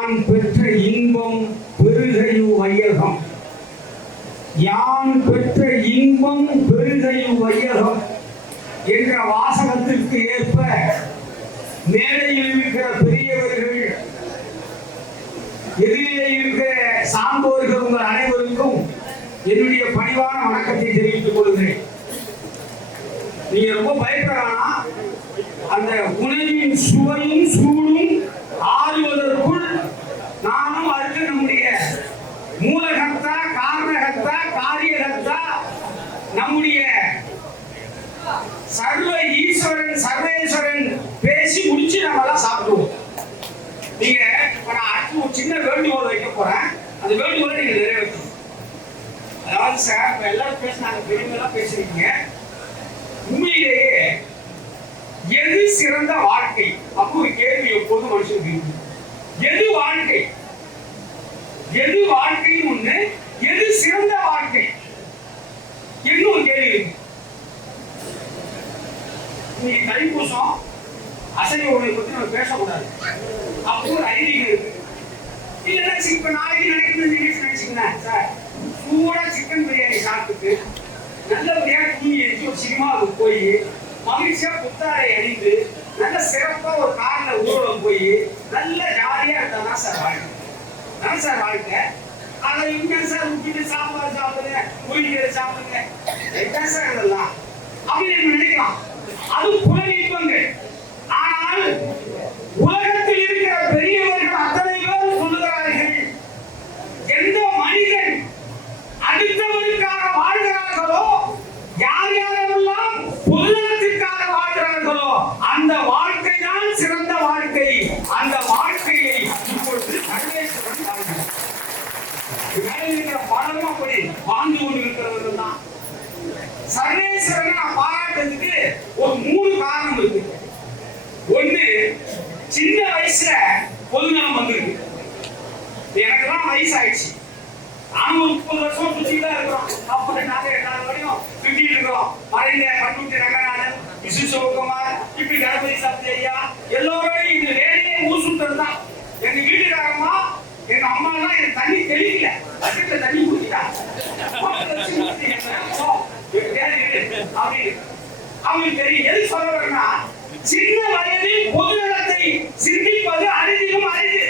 யான் பெற்ற இன்பம் பெருகையு வையகம். யான் பெற்ற இன்பம் பெருகையு வையகம் என்ற வாசகத்திற்கு ஏற்ப மேடையில் இருக்கிற பெரியவர்கள் எதிரிலே இருக்கிற சான்றோர்கள் உங்கள் அனைவருக்கும் என்னுடைய பணிவான வணக்கத்தை தெரிவித்துக் கொள்கிறேன். நீங்க ரொம்ப பயப்படானா அந்த உணவின் சுவையும் சூடும் ஆறுவதற்குள் நானும் அடுத்து நம்முடைய மூலகர்த்தா காரணகர்த்தா காரியகர்த்தா நம்முடைய சர்வ ஈஸ்வரன் சர்வேஸ்வரன் பேசி முடிச்சு நம்ம எல்லாம் சாப்பிடுவோம். நீங்க இப்ப நான் ஒரு சின்ன வேண்டுகோள் வைக்க போறேன். அந்த வேண்டுகோளை நீங்க நிறைவேற்றும் அதாவது சார் இப்ப எல்லாரும் பேசினாங்க பெரியவங்க பேசுறீங்க. உண்மையிலேயே எது சிறந்த வாழ்க்கை? அப்போ ஒரு கேள்வி எப்போதும் மனுஷனுக்கு எது வாழ்க்கை? எது வாழ்க்கைன்னு ஒண்ணு எது சிறந்த வாழ்க்கை? இன்னும் ஒரு கேள்வி இருக்கு? இன்னைக்கு தைப்பூசம் அசைவ உணவை பத்தி நம்ம பேசக்கூடாது. அப்போ ஒரு ஐதீகம் இருக்கு. இல்லைன்னா இப்ப நாளைக்கு நடக்குது நிகழ்ச்சி நினைச்சுங்களேன் சார் சூடா சிக்கன் பிரியாணி சாப்பிட்டு நல்லபடியா தூங்கி எழுச்சி ஒரு சினிமாவுக்கு போய் மகிழ்ச்சியா புத்தாரை அணிந்து நல்ல சிறப்பா ஒரு கார்ல ஊர்வலம் போய் நல்ல ஜாலியா இருந்தா சார் வாழ்க்கை. அதான் சார் வாழ்க்கை அதை இங்க சார் உப்பிட்டு சாப்பாடு சாப்பிடுங்க குளிக்கிறது சாப்பிடுங்க. என்ன சார் இதெல்லாம்? அப்படின்னு நினைக்கலாம். அது புல இன்பங்கள் ஆனால் உலகத்தில் இருக்கிற பெரியவர்கள் அத்தனை பேர் சொல்லுகிறார்கள் எந்த மனிதன் அடுத்தவருக்காக வாழ்கிறார்களோ யார் யாரெல்லாம் பொதுநலத்திற்காக வாழ்கிறார்களோ அந்த வாழ்க்கை தான் சிறந்த வாழ்க்கை. அந்த ஒரு மூணு காரணம் இருக்கு. ஒண்ணு சின்ன வயசுல பொதுநலம் வந்திருக்கு. எனக்கெல்லாம் வயசு ஆயிடுச்சு நானும் ஒரு முப்பது வருஷம் சுத்திட்டு தான் இருக்கிறோம். அப்படி நாங்க எல்லாரும் வரையும் சுத்திட்டு இருக்கிறோம். மறைந்த பட்டுட்டி ரங்கநாதன் விசு சிவகுமார் இப்படி கணபதி சக்தி ஐயா எல்லோரோடையும் இந்த வேலையே ஊர் சுத்தம் தான் எங்க வீட்டுக்காரம்மா எங்க அம்மா எல்லாம் எனக்கு தண்ணி தெளிக்கல. பக்கெட்ல தண்ணி குடிக்கிறா அப்படின்னு. அவங்களுக்கு தெரியும். எது சொல்ல சின்ன வயதில் பொது நலத்தை சிந்திப்பது அரிதிலும் அரிது.